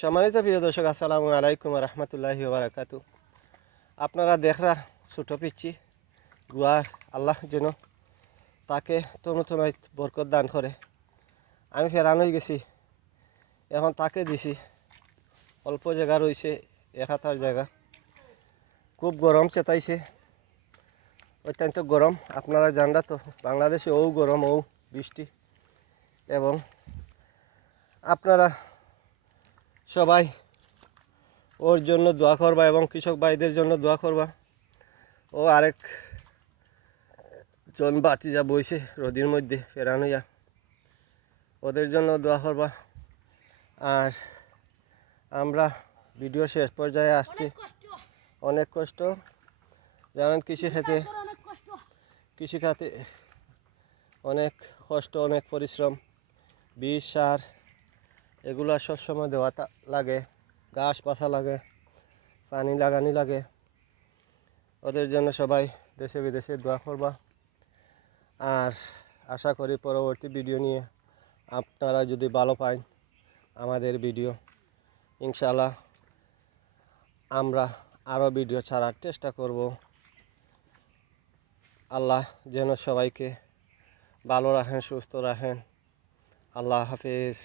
সম্মানিত প্রিয় দর্শক, আসসালামু আলাইকুম রহমতুল্লাহি বারাকাতু। আপনারা দেখরা ছোটো পিচ্ছি গুয়া, আল্লাহ যেন তাকে তনুতনায় বরকত দান করে। আমি ফেরান হয়ে গেছি, এখন তাকে দিছি। অল্প জায়গা রয়েছে, 1 হাতার জায়গা। খুব গরম চেতাইছে, অত্যন্ত গরম। আপনারা জানরা তো বাংলাদেশে ও গরম ও বৃষ্টি। এবং আপনারা সবাই ওর জন্য দোয়া করবা এবং কৃষক ভাইদের জন্য দোয়া করবা। ও আরেক জন বাতিজা বইছে রোদির মধ্যে ফেরান হইয়া, ওদের জন্য দোয়া করবা। আর আমরা ভিডিও শেষ পর্যায়ে আসছি। অনেক কষ্ট জানেন, কৃষিখাতে অনেক কষ্ট, অনেক পরিশ্রম, বীজ সার এগুলো সবসময় দেওয়া লাগে, ঘাস পাতা লাগে, পানি লাগানি লাগে। ওদের জন্য সবাই দেশে বিদেশে দোয়া করবা। আর আশা করি পরবর্তী ভিডিও নিয়ে আপনারা যদি ভালো পান আমাদের ভিডিও, ইনশাআল্লাহ আমরা আরও ভিডিও ছাড়ার চেষ্টা করব। আল্লাহ যেন সবাইকে ভালো রাখেন, সুস্থ রাখেন। আল্লাহ হাফেজ।